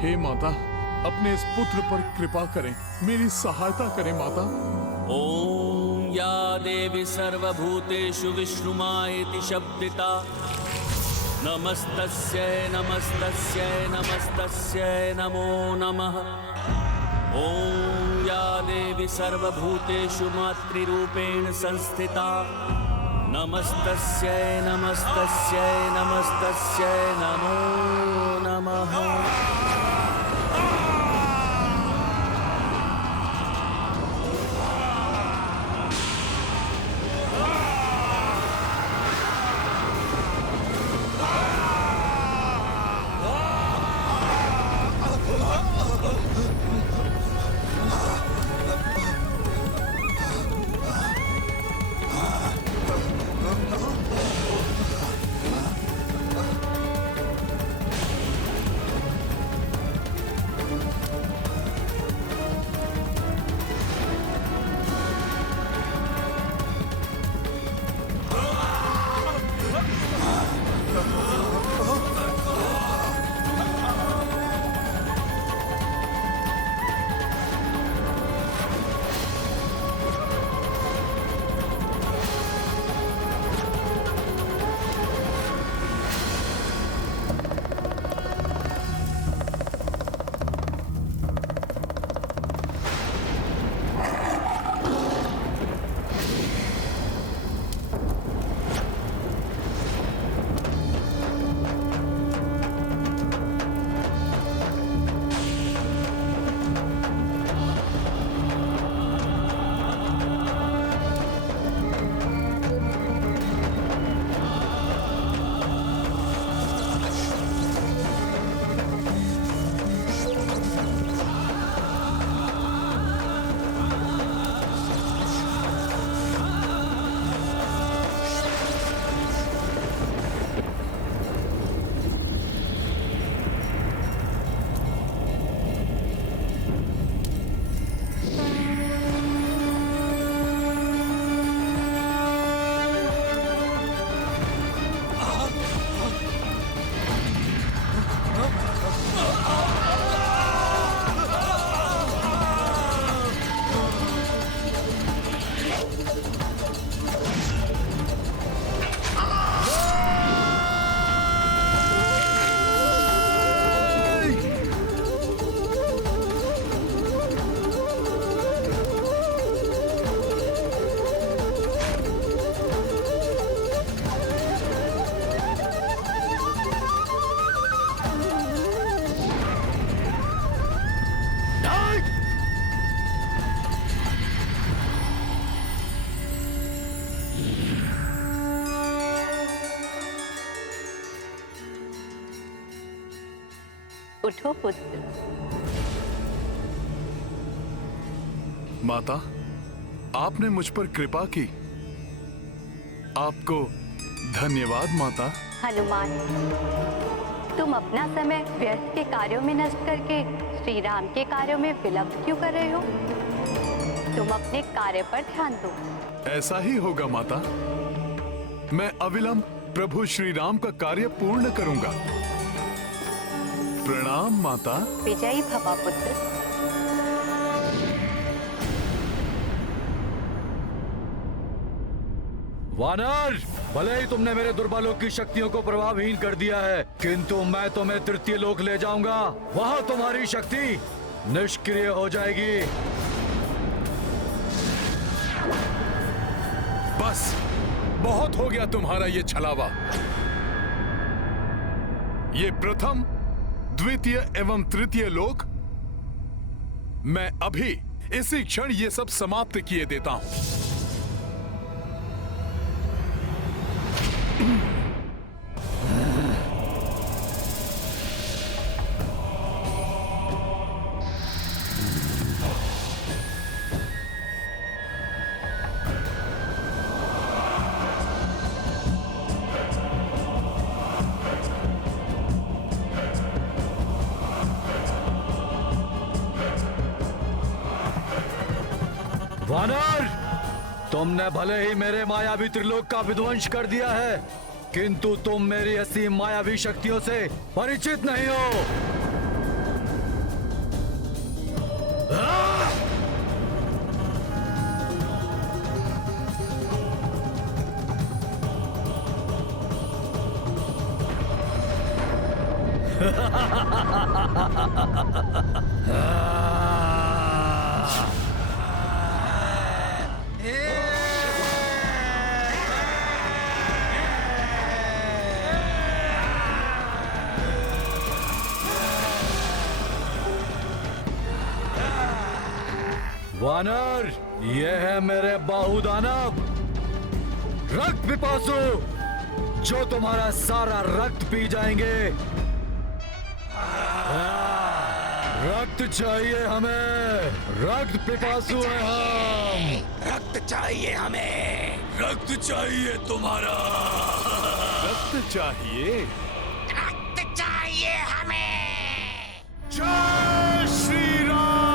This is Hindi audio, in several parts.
हे माता, अपने इस पुत्र पर कृपा करें, मेरी सहायता करें माता। ओम या देवी सर्वभूतेषु विष्णुमायेति शब्दिता नमस्तस्यै नमस्तस्यै नमस्तस्यै नमो नमः। ओम या देवी सर्वभूतेषु मातृरूपेण संस्थिता नमस्तस्यै नमस्तस्यै नमस्तस्यै नमो नमः। उठो पुत्र। माता, आपने मुझ पर कृपा की, आपको धन्यवाद माता। हनुमान, तुम अपना समय व्यर्थ के कार्यों में नष्ट करके श्री राम के कार्यों में विलंब क्यों कर रहे हो? तुम अपने कार्य पर ध्यान दो। ऐसा ही होगा माता, मैं अविलंब प्रभु श्री राम का कार्य पूर्ण करूंगा। प्रणाम माता। विजयी भवा पुत्र। वानर, भले ही तुमने मेरे दुर्बलों की शक्तियों को प्रभावहीन कर दिया है, किंतु मैं तुम्हें तृतीय लोक ले जाऊंगा। वहां तुम्हारी शक्ति निष्क्रिय हो जाएगी। बस, बहुत हो गया तुम्हारा ये छलावा। ये प्रथम, द्वितीय एवं तृतीय लोक, मैं अभी इसी क्षण ये सब समाप्त किए देता हूं। वानर, तुमने भले ही मेरे मायावी त्रिलोक का विध्वंस कर दिया है, किंतु तुम मेरी असीम मायावी शक्तियों से परिचित नहीं हो। वानर, ये है मेरे बाहुदानव, रक्त पिपासु, जो तुम्हारा सारा रक्त पी जाएंगे। रक्त चाहिए हमें, रक्त पिपासु हैं हम। रक्त चाहिए हमें। रक्त चाहिए तुम्हारा। रक्त चाहिए। रक्त चाहिए हमें। जय श्री राम।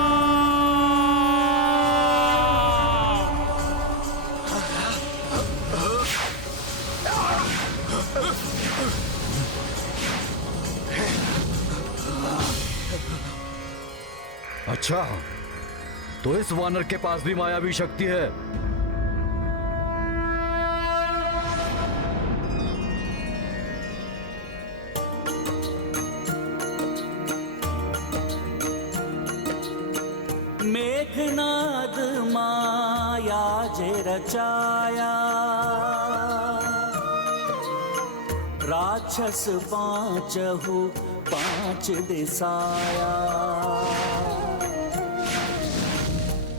अच्छा, तो इस वानर के पास भी मायावी शक्ति है। मेघनाद माया जे रचाया, राक्षस पांचहु पांच दिसाया।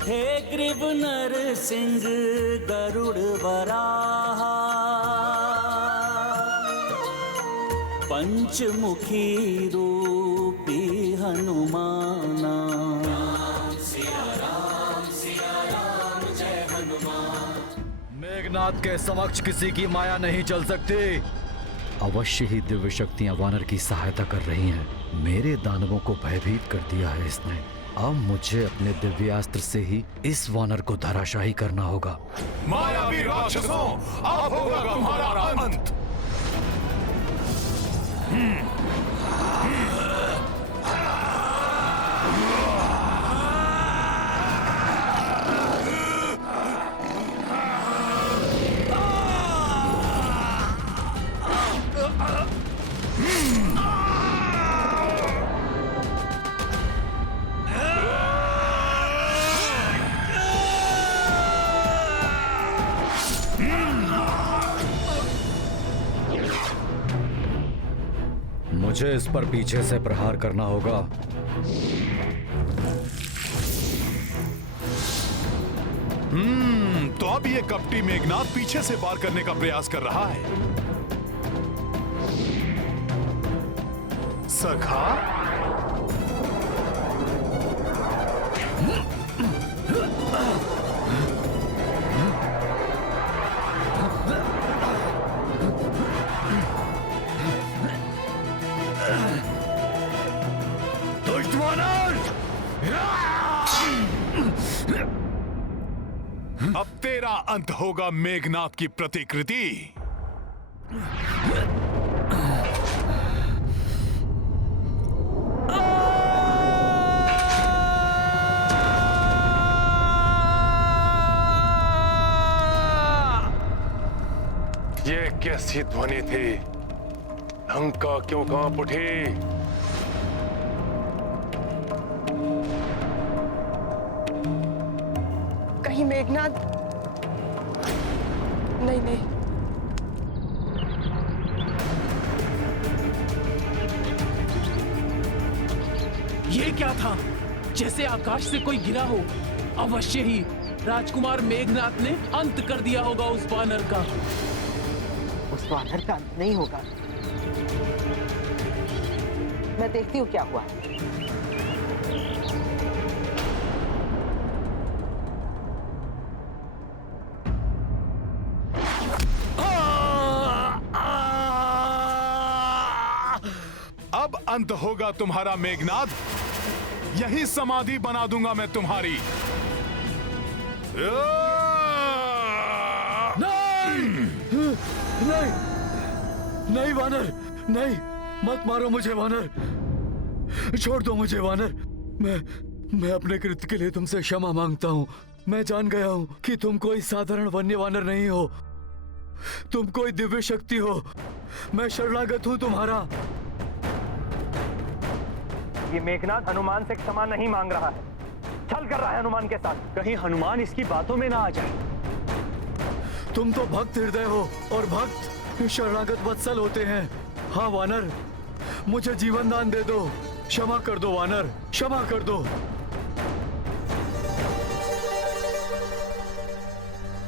हे ग्रीव नर सिंह गरुड़ वराहा, पंचमुखी रूपी हनुमाना। मेघनाथ के समक्ष किसी की माया नहीं चल सकती। अवश्य ही दिव्य शक्तियां वानर की सहायता कर रही हैं। मेरे दानवों को भयभीत कर दिया है इसने। अब मुझे अपने दिव्यास्त्र से ही इस वानर को धराशाही करना होगा। मायावी राक्षसों, अब होगा तुम्हारा अंत। मुझे इस पर पीछे से प्रहार करना होगा। तो अब ये कपटी मेघनाथ पीछे से वार करने का प्रयास कर रहा है। सखा, अब तेरा अंत होगा मेघनाथ की प्रतिकृति। ये कैसी ध्वनि थी? लंका क्यों कांप उठी? कहीं मेघनाथ? नहीं नहीं, ये क्या था? जैसे आकाश से कोई गिरा हो। अवश्य ही राजकुमार मेघनाथ ने अंत कर दिया होगा उस वानर का। उस वानर का अंत नहीं होगा। मैं देखती हूँ क्या हुआ। अब अंत होगा तुम्हारा मेघनाथ। यही समाधि बना दूंगा मैं तुम्हारी। नहीं, नहीं वानर, नहीं, मत मारो मुझे वानर। छोड़ दो मुझे वानर। मैं अपने कृत्य के लिए तुमसे क्षमा मांगता हूँ। मैं जान गया हूँ कि तुम कोई साधारण वन्य वानर नहीं हो। तुम कोई दिव्य शक्ति हो। मैं शरणागत हूँ तुम्हारा। ये मेघनाथ हनुमान से क्षमा नहीं मांग रहा है, छल कर रहा है हनुमान के साथ। कहीं हनुमान इसकी बातों में ना आ जाए। तुम तो भक्त हृदय हो और भक्त शरणागत वत्सल होते हैं। हाँ वानर, मुझे जीवन दान दे दो, क्षमा कर दो वानर, क्षमा कर दो।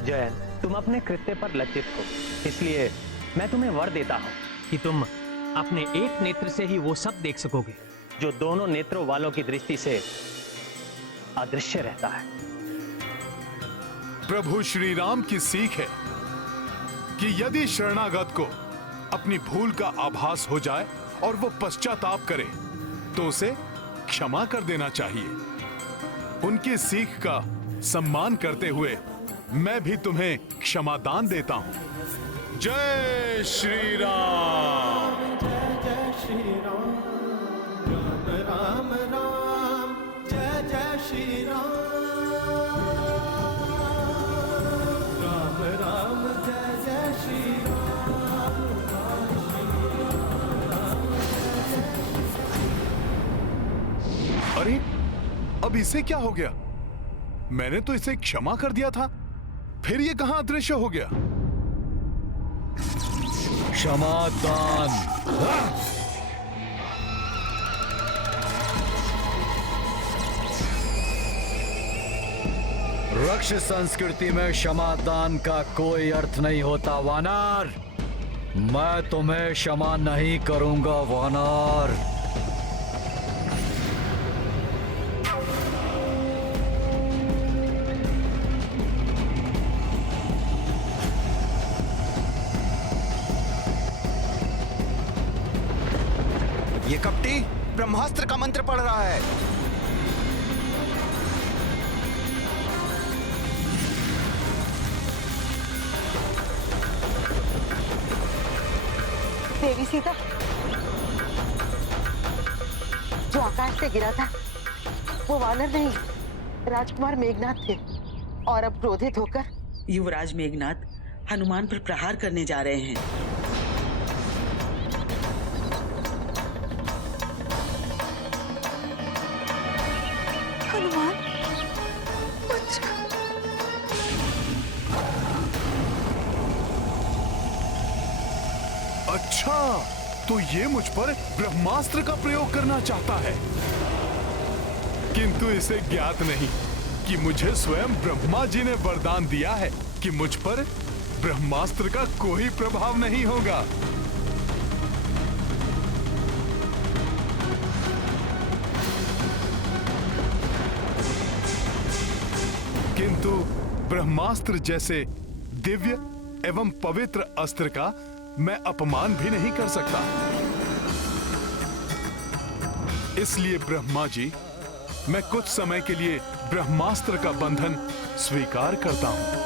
जयन, तुम अपने कृत्य पर लज्जित हो, इसलिए मैं तुम्हें वर देता हूं कि तुम अपने एक नेत्र से ही वो सब देख सकोगे जो दोनों नेत्रों वालों की दृष्टि से अदृश्य रहता है। प्रभु श्री राम की सीख है कि यदि शरणागत को अपनी भूल का आभास हो जाए और वो पश्चाताप करे तो उसे क्षमा कर देना चाहिए। उनकी सीख का सम्मान करते हुए मैं भी तुम्हें क्षमा दान देता हूं। जय श्री राम। जय जय श्री राम, राम राम राम, जय जय श्री राम, राम राम जय जय श्री राम। अरे अब इसे क्या हो गया? मैंने तो इसे क्षमा कर दिया था, फिर ये कहां अदृश्य हो गया? क्षमा दान। रक्ष संस्कृति में क्षमा दान का कोई अर्थ नहीं होता वानर। मैं तुम्हें क्षमा नहीं करूंगा वानर। ये कपटी ब्रह्मास्त्र का मंत्र पढ़ रहा है। देवी सीता, जो आकाश से गिरा था वो वानर नहीं, राजकुमार मेघनाथ थे। और अब क्रोधित होकर युवराज मेघनाथ हनुमान पर प्रहार करने जा रहे हैं। हनुमान, अच्छा, तो ये मुझ पर ब्रह्मास्त्र का प्रयोग करना चाहता है, किंतु इसे ज्ञात नहीं कि मुझे स्वयं ब्रह्मा जी ने वरदान दिया है कि मुझ पर ब्रह्मास्त्र का कोई प्रभाव नहीं होगा। किंतु ब्रह्मास्त्र जैसे दिव्य एवं पवित्र अस्त्र का मैं अपमान भी नहीं कर सकता। इसलिए ब्रह्मा जी, मैं कुछ समय के लिए ब्रह्मास्त्र का बंधन स्वीकार करता हूं।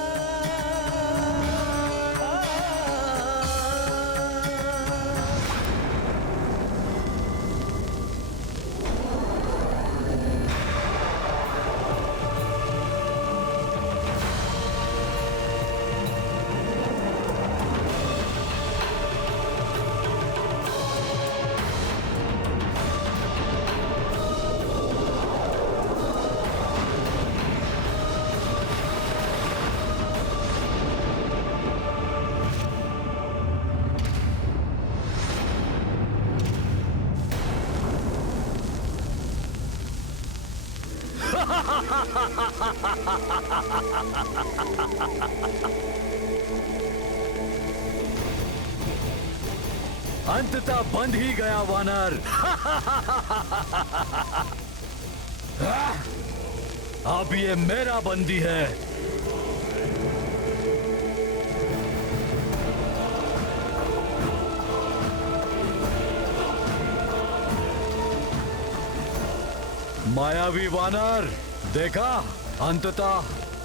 अंततः बंध ही गया वानर। अब ये मेरा बंदी है। मायावी वानर, देखा, अंततः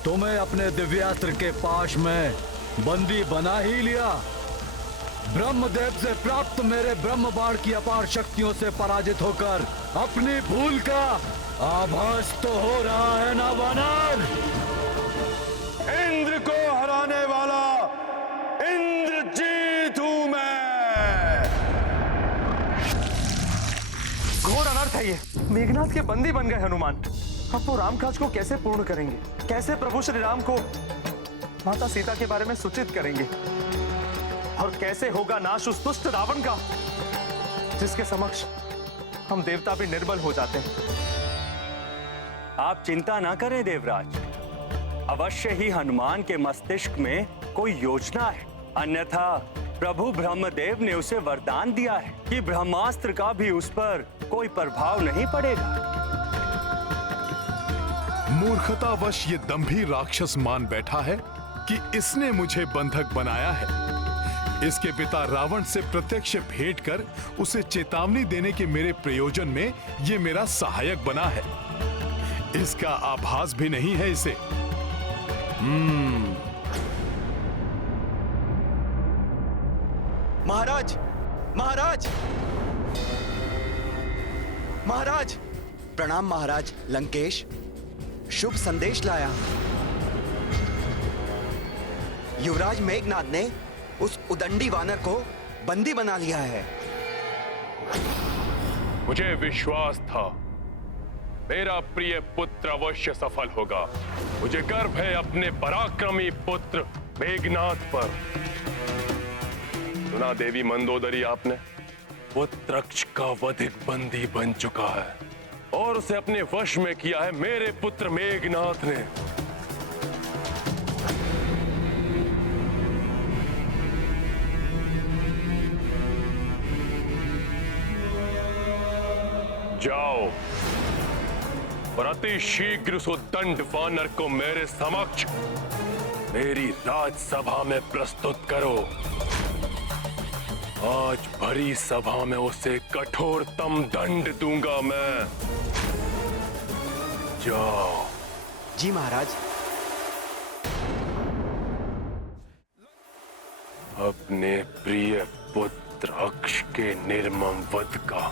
तुम्हें अपने दिव्यास्त्र के पाश में बंदी बना ही लिया। ब्रह्मदेव से प्राप्त मेरे ब्रह्म बाण की अपार शक्तियों से पराजित होकर अपनी भूल का आभास तो हो रहा है ना वानर? इंद्र को हराने वाला इंद्रजीत हूं मैं। घोर अनर्थ है ये। मेघनाथ के बंदी बन गए हनुमान। अब वो रामकाज को कैसे पूर्ण करेंगे? कैसे प्रभु श्री राम को माता सीता के बारे में सूचित करेंगे? और कैसे होगा नाश उस दुष्ट रावण का, जिसके समक्ष हम देवता भी निर्बल हो जाते हैं। आप चिंता ना करें देवराज, अवश्य ही हनुमान के मस्तिष्क में कोई योजना है। अन्यथा प्रभु ब्रह्मदेव ने उसे वरदान दिया है कि ब्रह्मास्त्र का भी उस पर कोई प्रभाव नहीं पड़ेगा। मूर्खतावश ये दंभी राक्षस मान बैठा है कि इसने मुझे बंधक बनाया है। इसके पिता रावण से प्रत्यक्ष भेंट कर उसे चेतावनी देने के मेरे प्रयोजन में ये मेरा सहायक बना है। इसका आभास भी नहीं है इसे। महाराज, महाराज, महाराज! प्रणाम महाराज। लंकेश शुभ संदेश लाया। युवराज मेघनाद ने उस उदंडी वानर को बंदी बना लिया है। मुझे विश्वास था मेरा प्रिय पुत्र अवश्य सफल होगा। मुझे गर्व है अपने पराक्रमी पुत्र मेघनाद पर। सुना देवी मंदोदरी आपने? वो तृक्ष का वधिक बंदी बन चुका है और उसे अपने वश में किया है मेरे पुत्र मेघनाद ने। जाओ और अति शीघ्र उस उद्दंड वानर को मेरे समक्ष मेरी राजसभा में प्रस्तुत करो। आज भरी सभा में उसे कठोरतम दंड दूंगा मैं। जाओ। जी महाराज। अपने प्रिय पुत्र अक्ष के निर्मम वध का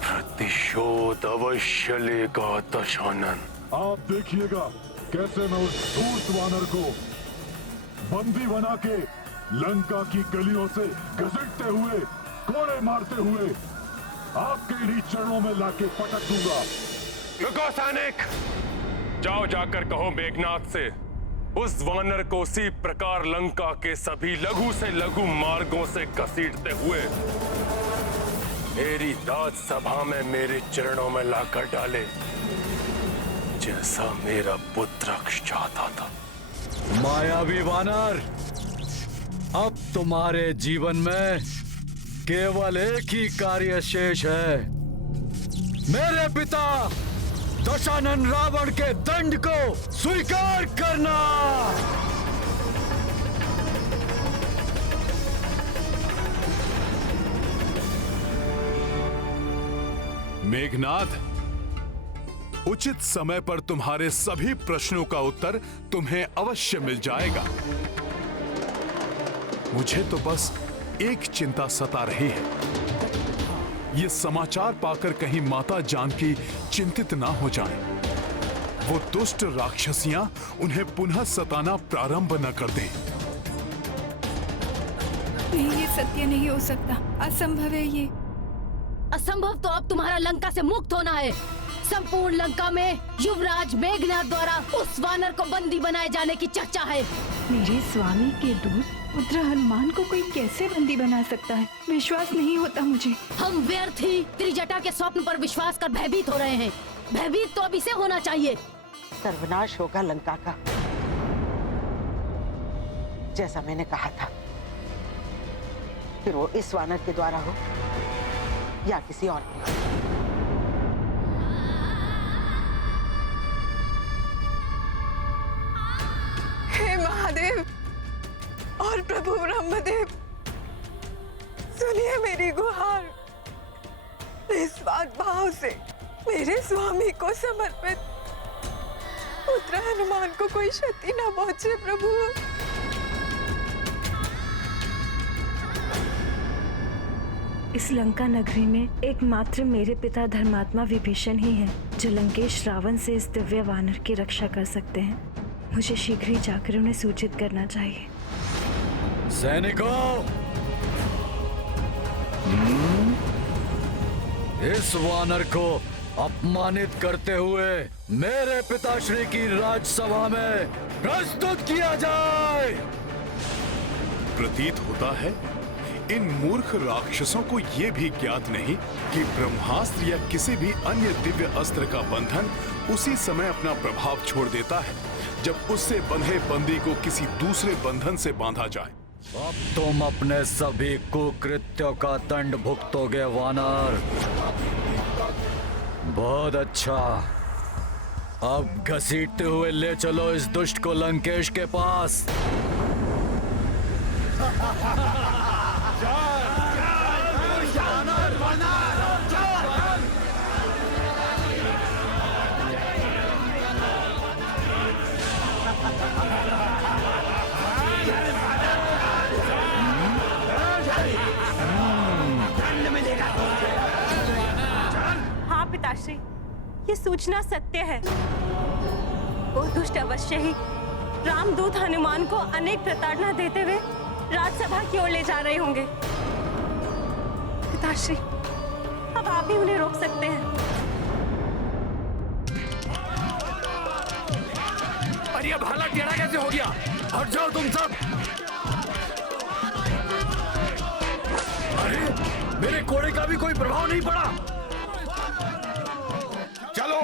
प्रतिशोध अवश्य लेगा दशानन। आप देखिएगा कैसे मैं उस धूर्त वानर को बंदी बना के लंका की गलियों से घसीटते हुए, कोड़े मारते हुए आपके इन्हीं चरणों में लाके पटक दूंगा। रुको सैनिक, जाओ जाकर कहो मेघनाद से उस वानर को उसी प्रकार लंका के सभी लघु से लघु मार्गों से घसीटते हुए मेरी राजसभा में मेरे चरणों में लाकर डाले, जैसा मेरा पुत्र अक्ष चाहता था। मायावी वानर, अब तुम्हारे जीवन में केवल एक ही कार्य शेष है। मेरे पिता दशानन रावण के दंड को स्वीकार करना। मेघनाद, उचित समय पर तुम्हारे सभी प्रश्नों का उत्तर तुम्हें अवश्य मिल जाएगा। मुझे तो बस एक चिंता सता रही है। ये समाचार पाकर कहीं माता जानकी चिंतित ना हो जाएं। वो दुष्ट राक्षसियां उन्हें पुनः सताना प्रारंभ न कर दें। नहीं, ये सत्य नहीं हो सकता, असंभव है ये। असंभव तो अब तुम्हारा लंका से मुक्त होना है। संपूर्ण लंका में युवराज मेघनाद द्वारा उस वानर को बंदी बनाए जाने की चर्चा है। मेरे स्वामी के दूत पुत्र हनुमान को कोई कैसे बंदी बना सकता है? विश्वास नहीं होता मुझे। हम व्यर्थ ही त्रिजटा के स्वप्न पर विश्वास कर भयभीत हो रहे हैं। भयभीत तो अब इसे होना चाहिए। सर्वनाश होगा लंका का, जैसा मैंने कहा था। फिर वो इस वानर के द्वारा हो या किसी और के। हे महादेव और प्रभु ब्रह्मदेव, सुनिए मेरी गुहार। निस्वार्थ भाव से मेरे स्वामी को समर्पित पुत्र हनुमान को कोई क्षति न पहुंचे प्रभु। इस लंका नगरी में एकमात्र मेरे पिता धर्मात्मा विभीषण ही हैं, जो लंकेश रावण से इस दिव्य वानर की रक्षा कर सकते हैं। मुझे शीघ्र ही जाकर उन्हें सूचित करना चाहिए। सैनिकों, इस वानर को अपमानित करते हुए मेरे पिताश्री की राजसभा में प्रस्तुत किया जाए। प्रतीत होता है इन मूर्ख राक्षसों को यह भी ज्ञात नहीं कि ब्रह्मास्त्र या किसी भी अन्य दिव्य अस्त्र का बंधन उसी समय अपना प्रभाव छोड़ देता है जब उससे बंधे बंदी को किसी दूसरे बंधन से बांधा जाए। अब तुम अपने सभी कुकृत्यों का दंड भुगतोगे वानर। बहुत अच्छा, अब घसीटते हुए ले चलो इस दुष्ट को लंकेश के पास। हाँ पिताश्री, ये सूचना सत्य है। वो दुष्ट अवश्य ही रामदूत हनुमान को अनेक प्रताड़ना देते हुए राजसभा की ओर ले जा रहे होंगे। पिताश्री, अब आप ही उन्हें रोक सकते हैं। अरे अब हालत टेढ़ा कैसे हो गया? हट जाओ तुम सब। अरे मेरे घोड़े का भी कोई प्रभाव नहीं पड़ा। चलो,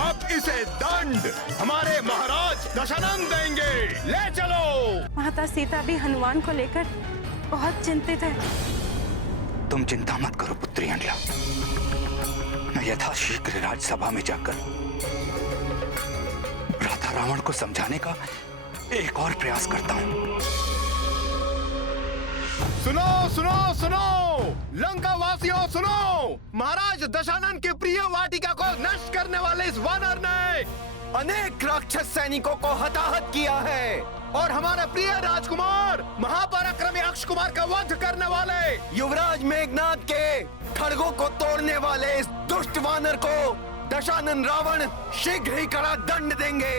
अब इसे दंड हमारे महाराज दशानन देंगे। ले चलो। माता सीता भी हनुमान को लेकर बहुत चिंतित है। तुम चिंता मत करो पुत्री अंडला, मैं यथाशीघ्र राजसभा में जाकर भ्राता रावण को समझाने का एक और प्रयास करता हूँ। सुनो सुनो सुनो, लंका वासियों सुनो, महाराज दशानन की प्रिय वाटिका को नष्ट करने वाले इस वानर ने अनेक राक्षस सैनिकों को हताहत किया है और हमारे प्रिय राजकुमार महापराक्रमी अक्ष कुमार का वध करने वाले युवराज मेघनाद के खड़गों को तोड़ने वाले इस दुष्ट वानर को दशानन रावण शीघ्र ही कड़ा दंड देंगे।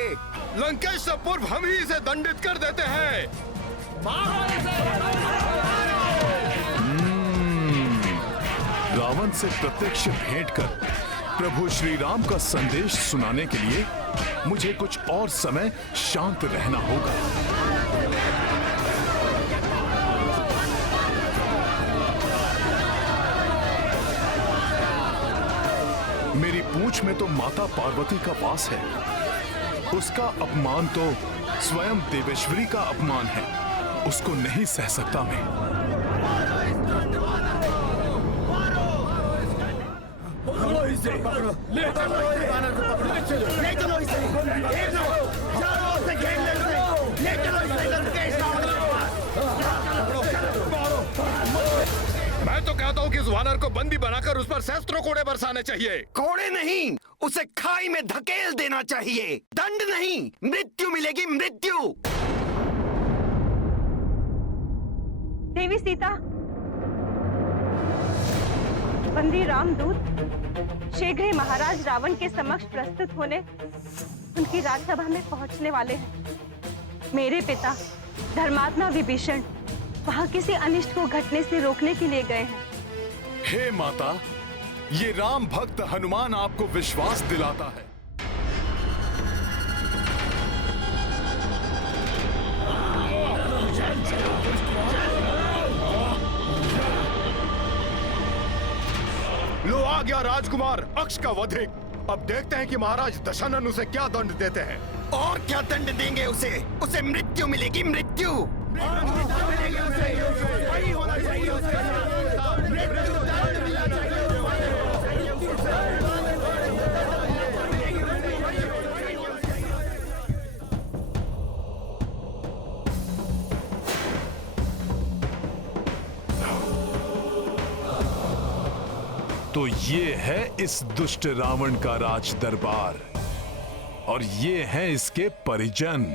लंकेश से पूर्व हम ही इसे दंडित कर देते हैं। रावण से प्रत्यक्ष भेंट कर प्रभु श्री राम का संदेश सुनाने के लिए मुझे कुछ और समय शांत रहना होगा। मेरी पूंछ में तो माता पार्वती का वास है, उसका अपमान तो स्वयं देवेश्वरी का अपमान है, उसको नहीं सह सकता मैं। मैं तो कहता हूँ कि इस वानर को बंदी बनाकर उस पर सहस्त्रों कोड़े बरसाने चाहिए। कोड़े नहीं, उसे खाई में धकेल देना चाहिए। दंड नहीं, मृत्यु मिलेगी, मृत्यु। देवी सीता, बंदी रामदूत शीघ्र ही महाराज रावण के समक्ष प्रस्तुत होने उनकी राजसभा में पहुंचने वाले हैं। मेरे पिता धर्मात्मा विभीषण वहां किसी अनिष्ट को घटने से रोकने के लिए गए हैं। हे माता, ये राम भक्त हनुमान आपको विश्वास दिलाता है। लो आ गया राजकुमार अक्ष का वधिक। अब देखते हैं कि महाराज दशानन उसे क्या दंड देते हैं। और क्या दंड देंगे उसे? उसे मृत्यु मिलेगी, मृत्यु। तो ये है इस दुष्ट रावण का राज दरबार और ये हैं इसके परिजन।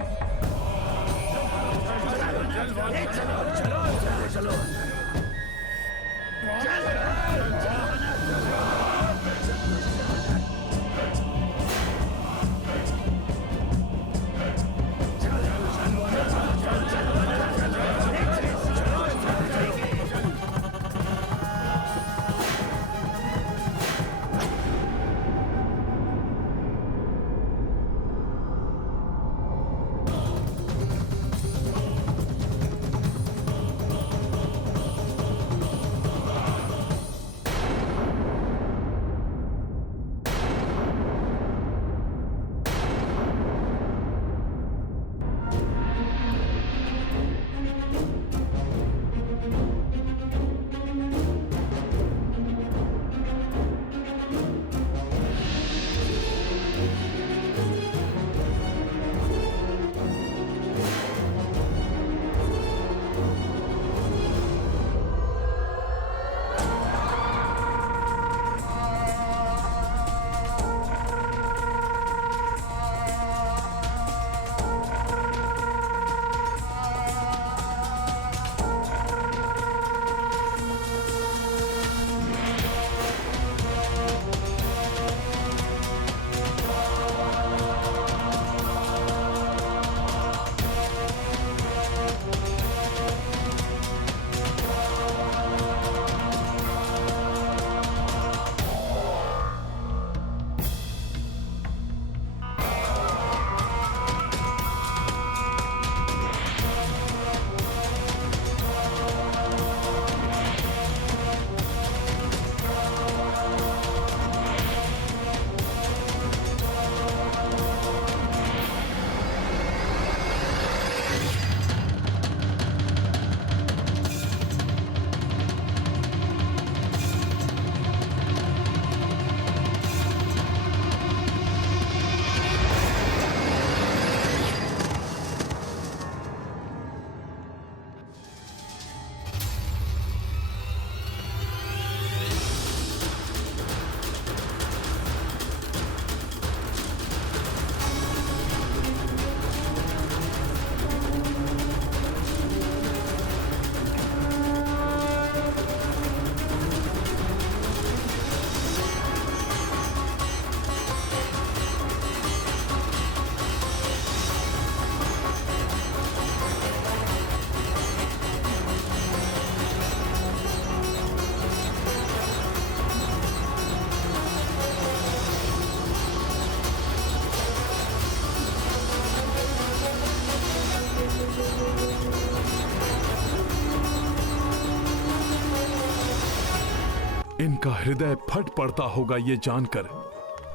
इनका हृदय फट पड़ता होगा ये जानकर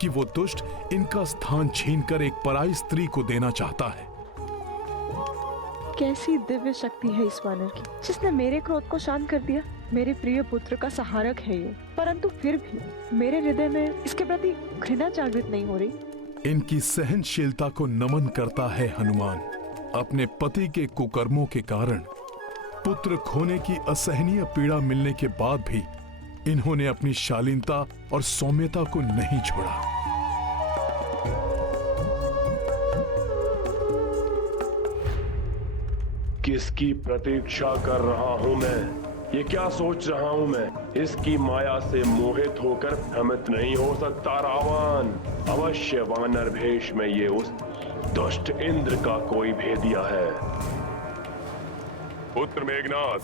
कि वो दुष्ट इनका स्थान छीनकर एक पराई स्त्री को देना चाहता है। कैसी दिव्य शक्ति है इस वानर की, जिसने मेरे क्रोध को शांत कर दिया। मेरे प्रिय पुत्र का सहारक है ये, परंतु फिर भी मेरे हृदय में इसके प्रति घृणा जागृत नहीं हो रही। इनकी सहनशीलता को नमन करता है हनुमान। अपने पति के कुकर्मों के कारण पुत्र खोने की असहनीय पीड़ा मिलने के बाद भी इन्होंने अपनी शालीनता और सौम्यता को नहीं छोड़ा। किसकी प्रतीक्षा कर रहा हूं मैं? ये क्या सोच रहा हूं मैं? इसकी माया से मोहित होकर भ्रमित नहीं हो सकता रावण। अवश्य वानर भेष में ये उस दुष्ट इंद्र का कोई भेदिया है। पुत्र मेघनाथ,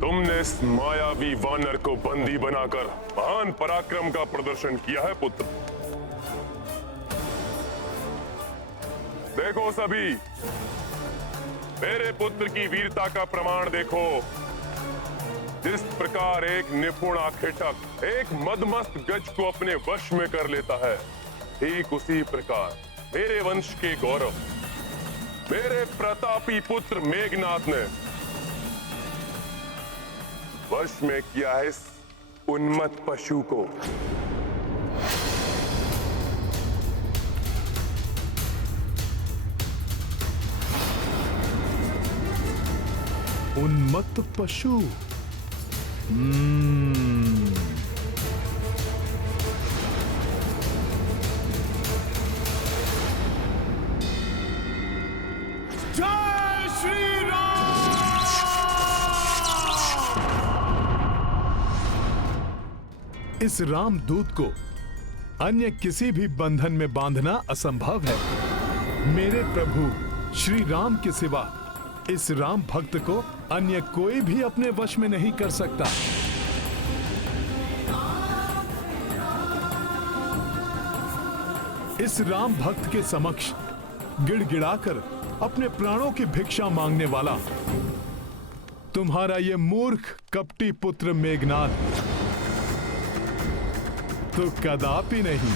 तुमने इस मायावी वानर को बंदी बनाकर महान पराक्रम का प्रदर्शन किया है पुत्र। देखो सभी, मेरे पुत्र की वीरता का प्रमाण देखो। जिस प्रकार एक निपुण आखेटक एक मदमस्त गज को अपने वश में कर लेता है, ठीक उसी प्रकार मेरे वंश के गौरव, मेरे प्रतापी पुत्र मेघनाथ ने वश में किया है इस उन्मत्त पशु को। उन्मत्त पशु। जय श्री राम। इस रामदूत को अन्य किसी भी बंधन में बांधना असंभव है। मेरे प्रभु श्री राम के सिवा इस राम भक्त को अन्य कोई भी अपने वश में नहीं कर सकता। इस राम भक्त के समक्ष गिड़गिड़ाकर अपने प्राणों की भिक्षा मांगने वाला तुम्हारा ये मूर्ख कपटी पुत्र मेघनाथ तो कदापि नहीं।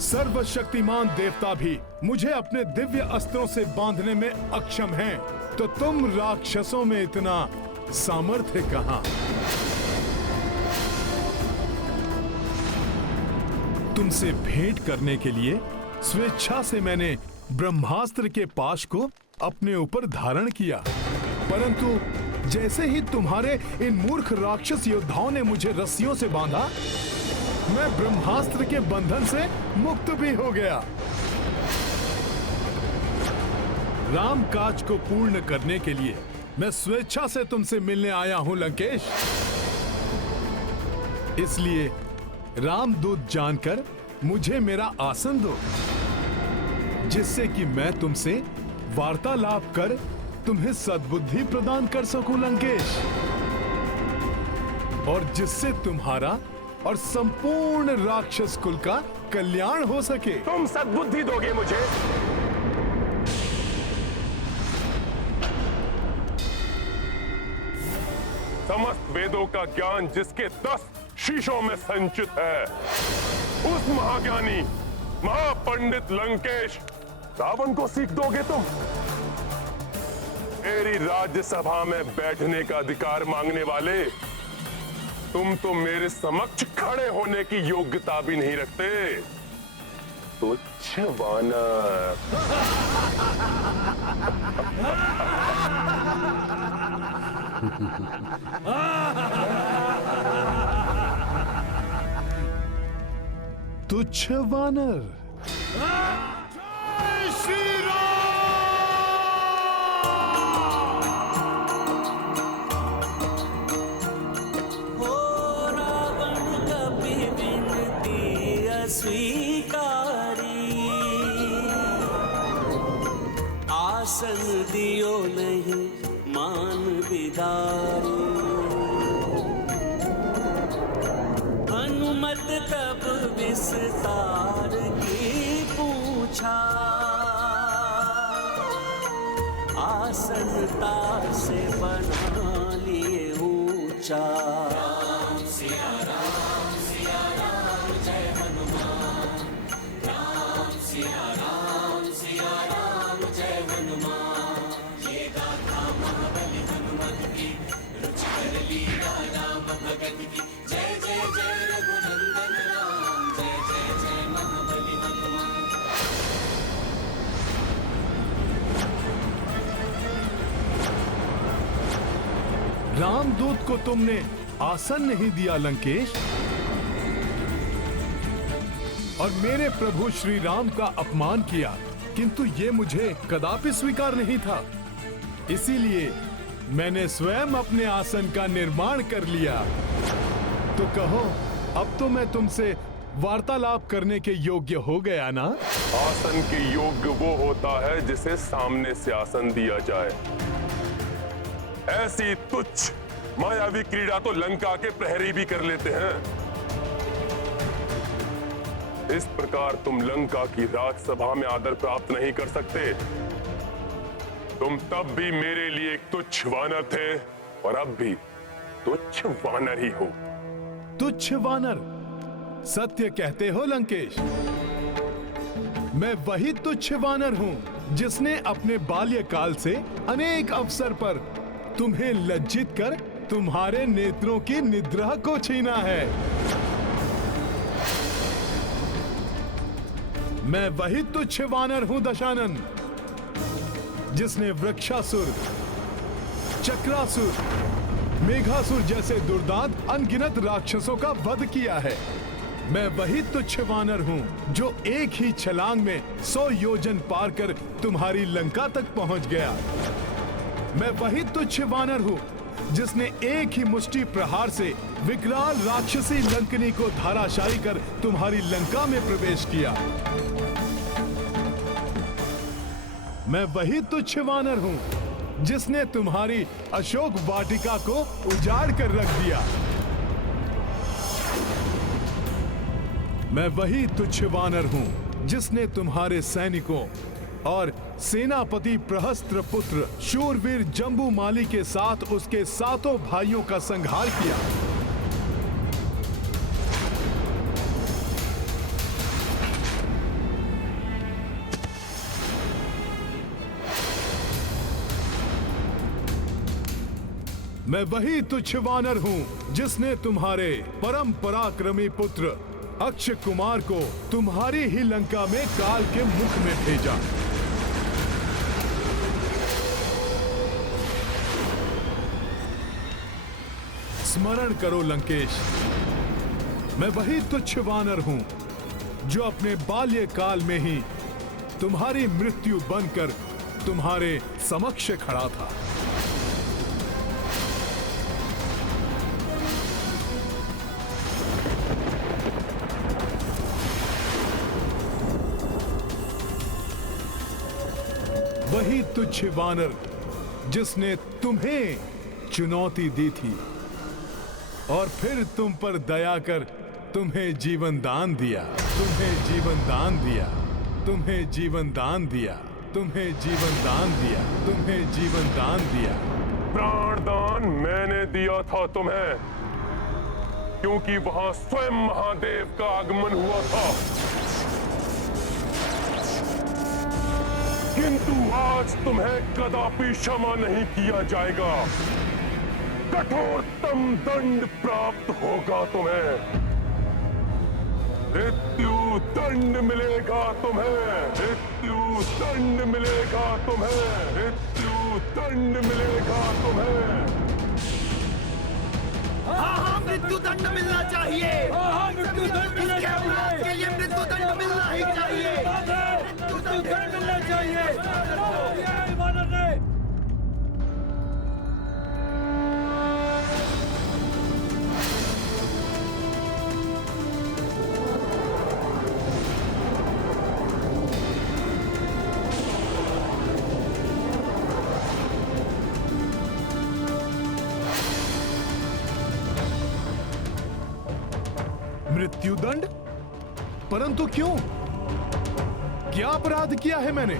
सर्वशक्तिमान देवता भी मुझे अपने दिव्य अस्त्रों से बांधने में अक्षम हैं, तो तुम राक्षसों में इतना सामर्थ्य कहां? तुमसे भेंट करने के लिए स्वेच्छा से मैंने ब्रह्मास्त्र के पाश को अपने ऊपर धारण किया, परंतु जैसे ही तुम्हारे इन मूर्ख राक्षस योद्धाओं ने मुझे रस्सियों से बांधा, मैं ब्रह्मास्त्र के बंधन से मुक्त भी हो गया। राम काज को पूर्ण करने के लिए मैं स्वेच्छा से तुमसे मिलने आया हूं लंकेश। इसलिए रामदूत जानकर मुझे मेरा आसन दो, जिससे कि मैं तुमसे वार्तालाप कर तुम्हें सद्बुद्धि प्रदान कर सकूं लंकेश, और जिससे तुम्हारा और संपूर्ण राक्षस कुल का कल्याण हो सके। तुम सद्बुद्धि दोगे मुझे? समस्त वेदों का ज्ञान जिसके 10 शीशों में संचित है, उस महाज्ञानी महापंडित लंकेश रावण को सीख दोगे तुम? मेरी राज्यसभा में बैठने का अधिकार मांगने वाले तुम तो मेरे समक्ष खड़े होने की योग्यता भी नहीं रखते। तुच्छ वानर। तुच्छ वानर। जय श्री राम। स्वीकारी आसन दियो नहीं मान बिदारी। हनुमत तब विस्तार की पूछा, आसनता से बना लिए ऊंचा। राम सिया राम जय हनुमान। राम सिया राम जय हनुमान। ये गाथा महाबली हनुमत की, रुचिकर लीला राम भगत की। जय जय जय रघुनंदन राम, जय जय जय महाबली हनुमान। रामदूत को तुमने आसन नहीं दिया लंकेश, और मेरे प्रभु श्री राम का अपमान किया, किंतु ये मुझे कदापि स्वीकार नहीं था। इसीलिए मैंने स्वयं अपने आसन का निर्माण कर लिया। तो कहो, अब तो मैं तुमसे वार्तालाप करने के योग्य हो गया ना? आसन के योग्य वो होता है जिसे सामने से आसन दिया जाए। ऐसी तुच्छ मायावी क्रीड़ा तो लंका के प्रहरी भी कर लेते हैं। इस प्रकार तुम लंका की राजसभा में आदर प्राप्त नहीं कर सकते। तुम तब भी मेरे लिए एक तुच्छ वानर थे, और अब भी तुच्छ वानर ही हो। तुच्छ वानर? सत्य कहते हो लंकेश। मैं वही तुच्छ वानर हूं जिसने अपने बाल्यकाल से अनेक अवसर पर तुम्हें लज्जित कर तुम्हारे नेत्रों की निद्रा को छीना है। मैं वही तुच्छ वानर हूं दशानन, जिसने वृक्षासुर, चक्रासुर, मेघासुर जैसे दुर्दांत अनगिनत राक्षसों का वध किया है। मैं वही तुच्छ वानर हूं जो एक ही छलांग में 100 योजन पार कर तुम्हारी लंका तक पहुंच गया। मैं वही तुच्छ वानर हूं जिसने एक ही मुष्टि प्रहार से विकराल राक्षसी लंकनी को धाराशायी कर तुम्हारी लंका में प्रवेश किया। मैं वही तुच्छ वानर हूं जिसने तुम्हारी अशोक वाटिका को उजाड़ कर रख दिया। मैं वही तुच्छ वानर हूं जिसने तुम्हारे सैनिकों और सेनापति प्रहस्त्र पुत्र शूरवीर जम्बूमाली के साथ उसके 7 भाइयों का संहार किया। मैं वही तुच्छ वानर हूं जिसने तुम्हारे परम पराक्रमी पुत्र अक्षय कुमार को तुम्हारी ही लंका में काल के मुख में भेजा। स्मरण करो लंकेश, मैं वही तुच्छ वानर हूं जो अपने बाल्यकाल में ही तुम्हारी मृत्यु बनकर तुम्हारे समक्ष खड़ा था। वही तुच्छ वानर जिसने तुम्हें चुनौती दी थी और फिर तुम पर दया कर तुम्हें जीवन दान दिया, तुम्हें जीवन दान दिया, तुम्हें जीवन दान दिया, तुम्हें जीवन दान दिया, तुम्हें जीवन दान दिया। प्राण दान मैंने दिया था तुम्हें, क्योंकि वहां स्वयं महादेव का आगमन हुआ था। किंतु आज तुम्हें कदापि क्षमा नहीं किया जाएगा। कठोरतम दंड प्राप्त होगा तुम्हें। मृत्यु दंड मिलेगा तुम्हें, मृत्यु दंड मिलेगा तुम्हें, मृत्यु दंड मिलेगा तुम्हें। हाँ, मृत्यु दंड मिलना चाहिए। मृत्यु दंड मिलना चाहिए। के लिए मृत्यु दंड मिलना ही चाहिए। मृत्यु दंड मिलना चाहिए। मृत्युदंड? परंतु क्यों? क्या अपराध किया है मैंने?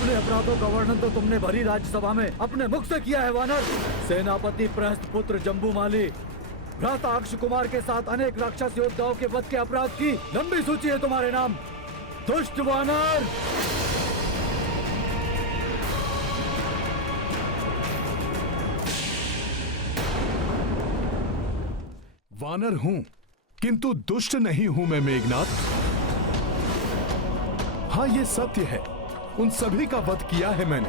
अपने अपराधों का वर्णन तो तुमने भरी राज्यसभा में अपने मुख से किया है वानर। सेनापति प्रहस्त पुत्र जम्बूमाली, भ्राता अक्ष कुमार के साथ अनेक राक्षस योद्धाओं के वध के अपराध की लंबी सूची है तुम्हारे नाम। दुष्ट वानर! वानर हूं, किंतु दुष्ट नहीं हूं मैं मेघनाथ। हाँ, ये सत्य है, उन सभी का वध किया है मैंने,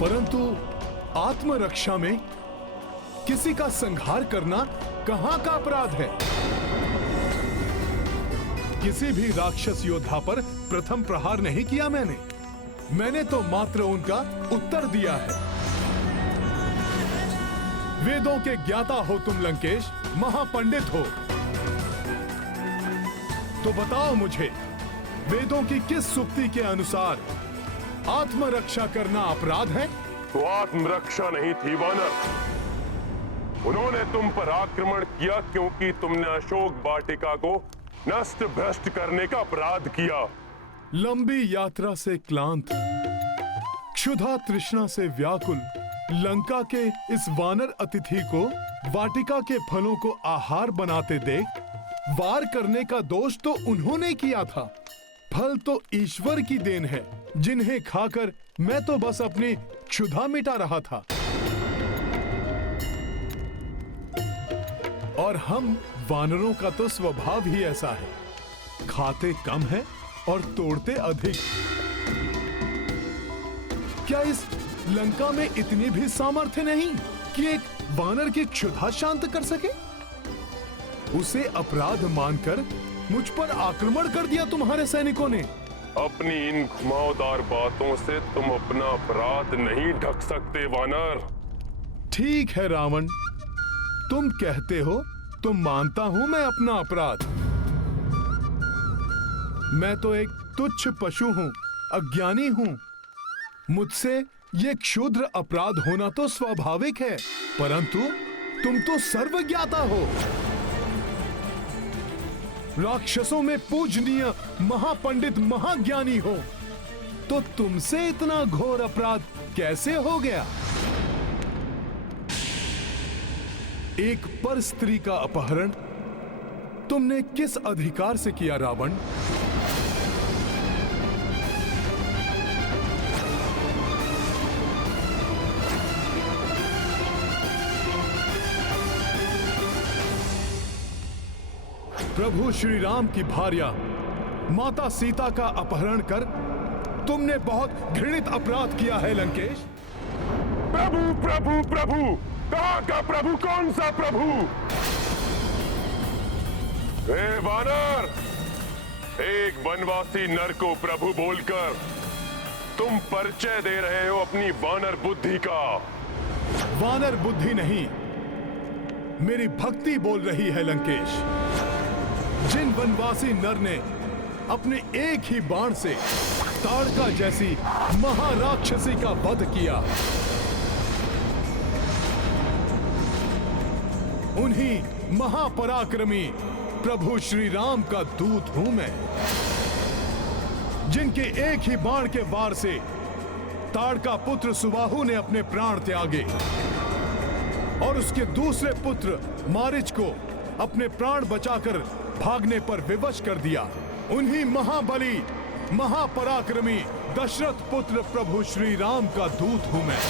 परंतु आत्मरक्षा में किसी का संहार करना कहां का अपराध है? किसी भी राक्षस योद्धा पर प्रथम प्रहार नहीं किया मैंने तो मात्र उनका उत्तर दिया है। वेदों के ज्ञाता हो तुम लंकेश, महापंडित हो, तो बताओ मुझे, वेदों की किस सूक्ति के अनुसार आत्मरक्षा करना अपराध है? तो आत्मरक्षा नहीं थी वानर, उन्होंने तुम पर आक्रमण किया क्योंकि तुमने अशोक वाटिका को नष्ट भ्रष्ट करने का अपराध किया। लंबी यात्रा से क्लांत, क्षुधा तृष्णा से व्याकुल लंका के इस वानर अतिथि को वाटिका के फलों को आहार बनाते देख वार करने का दोष तो उन्होंने किया था। फल तो ईश्वर की देन है, जिन्हें खाकर मैं तो बस अपनी क्षुधा मिटा रहा था। और हम वानरों का तो स्वभाव ही ऐसा है, खाते कम है और तोड़ते अधिक। क्या इस लंका में इतनी भी सामर्थ्य नहीं कि एक वानर की क्षुधा शांत कर सके? उसे अपराध मानकर मुझ पर आक्रमण कर दिया तुम्हारे सैनिकों ने। अपनी इन घुमावदार बातों से तुम अपना अपराध नहीं ढक सकते वानर। ठीक है रावण, तुम कहते हो तो मानता हूं मैं अपना अपराध। मैं तो एक तुच्छ पशु हूं, अज्ञानी हूं। मुझसे ये क्षुद्र अपराध होना तो स्वाभाविक है, परंतु तुम तो सर्वज्ञाता हो, राक्षसों में पूजनीय महापंडित महाज्ञानी हो, तो तुमसे इतना घोर अपराध कैसे हो गया? एक पर स्त्री का अपहरण तुमने किस अधिकार से किया रावण? प्रभु श्री राम की भार्या माता सीता का अपहरण कर तुमने बहुत घृणित अपराध किया है लंकेश। प्रभु प्रभु प्रभु, कहां का प्रभु? कौन सा प्रभु? हे वानर, एक वनवासी नर को प्रभु बोलकर तुम परिचय दे रहे हो अपनी वानर बुद्धि का। वानर बुद्धि नहीं, मेरी भक्ति बोल रही है लंकेश। जिन वनवासी नर ने अपने एक ही बाण से ताड़का जैसी महाराक्षसी का वध किया, उन्हीं महापराक्रमी प्रभु श्री राम का दूत हूं मैं, जिनके एक ही बाण के वार से ताड़का पुत्र सुबाहु ने अपने प्राण त्यागे और उसके दूसरे पुत्र मारिच को अपने प्राण बचाकर भागने पर विवश कर दिया। उन्हीं महाबली महापराक्रमी दशरथ पुत्र प्रभु श्री राम का दूत हूं मैं।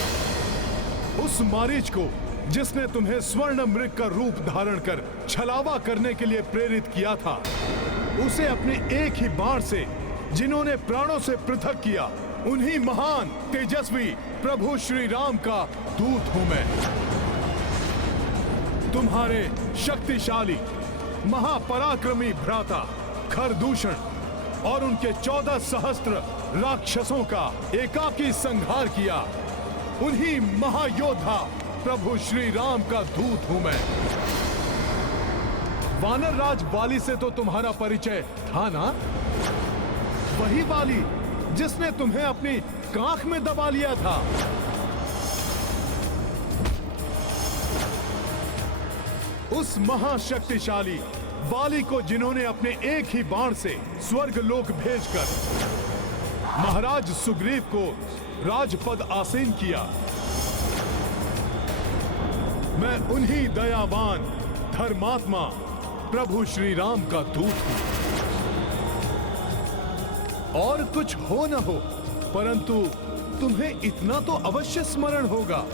उस मारीच को जिसने तुम्हें स्वर्ण मृग का रूप धारण कर छलावा करने के लिए प्रेरित किया था, उसे अपने एक ही बाण से जिन्होंने प्राणों से पृथक किया, उन्हीं महान तेजस्वी प्रभु श्री राम का दूत हूं मैं। तुम्हारे शक्तिशाली महापराक्रमी भ्राता खरदूषण और उनके 14 सहस्त्र राक्षसों का एकाकी संहार किया, उन्हीं महायोद्धा प्रभु श्री राम का दूत हूं मैं। वानर राज वाली से तो तुम्हारा परिचय था ना? वही वाली जिसने तुम्हें अपनी कांख में दबा लिया था। उस महाशक्तिशाली वाली को जिन्होंने अपने एक ही बाण से स्वर्ग लोक भेजकर महाराज सुग्रीव को राजपद आसीन किया, मैं उन्हीं दयावान धर्मात्मा प्रभु श्री राम का दूत हूं। और कुछ हो न हो, परंतु तुम्हें इतना तो अवश्य स्मरण होगा,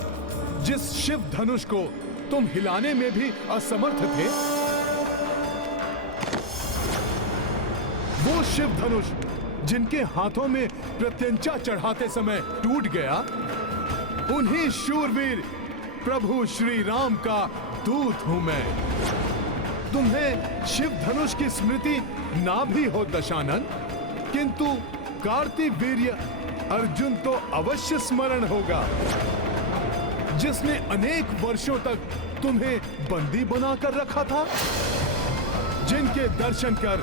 जिस शिव धनुष को तुम हिलाने में भी असमर्थ थे, वो शिव धनुष जिनके हाथों में प्रत्यंचा चढ़ाते समय टूट गया, उन्हीं शूरवीर प्रभु श्री राम का दूत हूं मैं। तुम्हें शिव धनुष की स्मृति ना भी हो दशानन, किंतु कार्तिवीर्य अर्जुन तो अवश्य स्मरण होगा, जिसने अनेक वर्षों तक तुम्हें बंदी बनाकर रखा था, जिनके दर्शन कर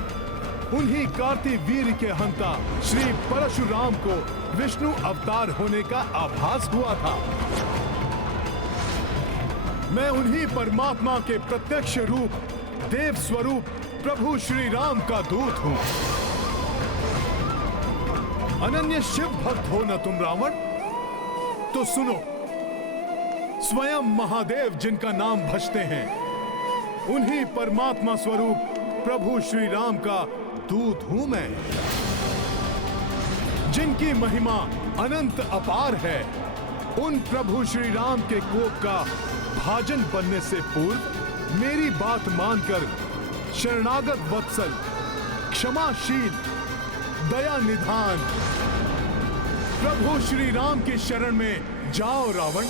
उन्हीं कार्तिवीर्य के हंता श्री परशुराम को विष्णु अवतार होने का आभास हुआ था। मैं उन्हीं परमात्मा के प्रत्यक्ष रूप देव स्वरूप प्रभु श्री राम का दूत हूं। अनन्य शिव भक्त हो न तुम रावण, तो सुनो, स्वयं महादेव जिनका नाम भजते हैं, उन्हीं परमात्मा स्वरूप प्रभु श्री राम का दूत हूं मैं। जिनकी महिमा अनंत अपार है, उन प्रभु श्री राम के कोप का भाजन बनने से पूर्व मेरी बात मानकर शरणागत वत्सल, क्षमाशील, दया निधान प्रभु श्री राम की शरण में जाओ रावण।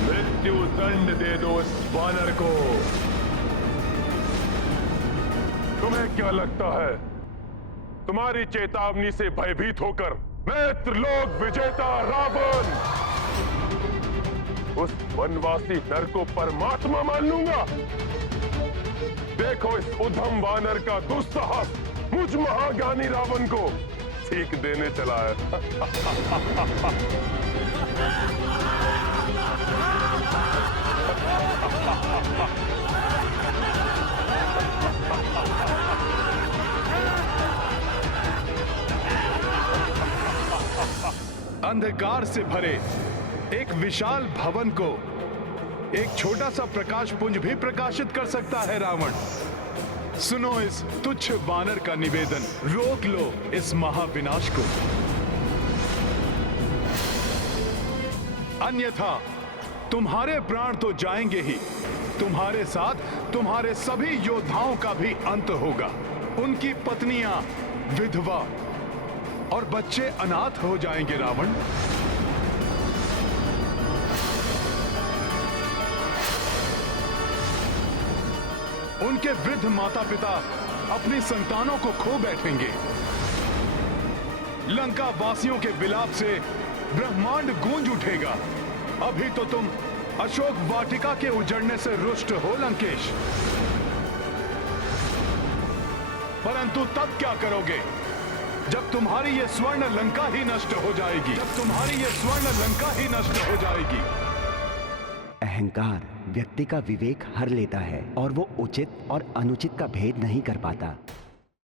मृत्यु दंड दे दो इस वानर को। तुम्हें क्या लगता है, तुम्हारी चेतावनी से भयभीत होकर मैं त्रिलोक विजेता रावण उस वनवासी नर को परमात्मा मान लूंगा? देखो इस उद्धम वानर का दुस्साहस मुझ महाज्ञानी रावण को सीख देने चला है। अंधकार से भरे एक विशाल भवन को एक छोटा सा प्रकाश पुंज भी प्रकाशित कर सकता है रावण। सुनो इस तुच्छ वानर का निवेदन, रोक लो इस महाविनाश को, अन्यथा तुम्हारे प्राण तो जाएंगे ही, तुम्हारे साथ तुम्हारे सभी योद्धाओं का भी अंत होगा। उनकी पत्नियां विधवा और बच्चे अनाथ हो जाएंगे रावण। उनके वृद्ध माता पिता अपनी संतानों को खो बैठेंगे। लंका वासियों के विलाप से ब्रह्मांड गूंज उठेगा। अभी तो तुम अशोक वाटिका के उजड़ने से रुष्ट हो लंकेश, परंतु तब क्या करोगे जब तुम्हारी ये स्वर्ण लंका ही नष्ट हो जाएगी, जब तुम्हारी ये स्वर्ण लंका ही नष्ट हो जाएगी। अहंकार व्यक्ति का विवेक हर लेता है और वो उचित और अनुचित का भेद नहीं कर पाता।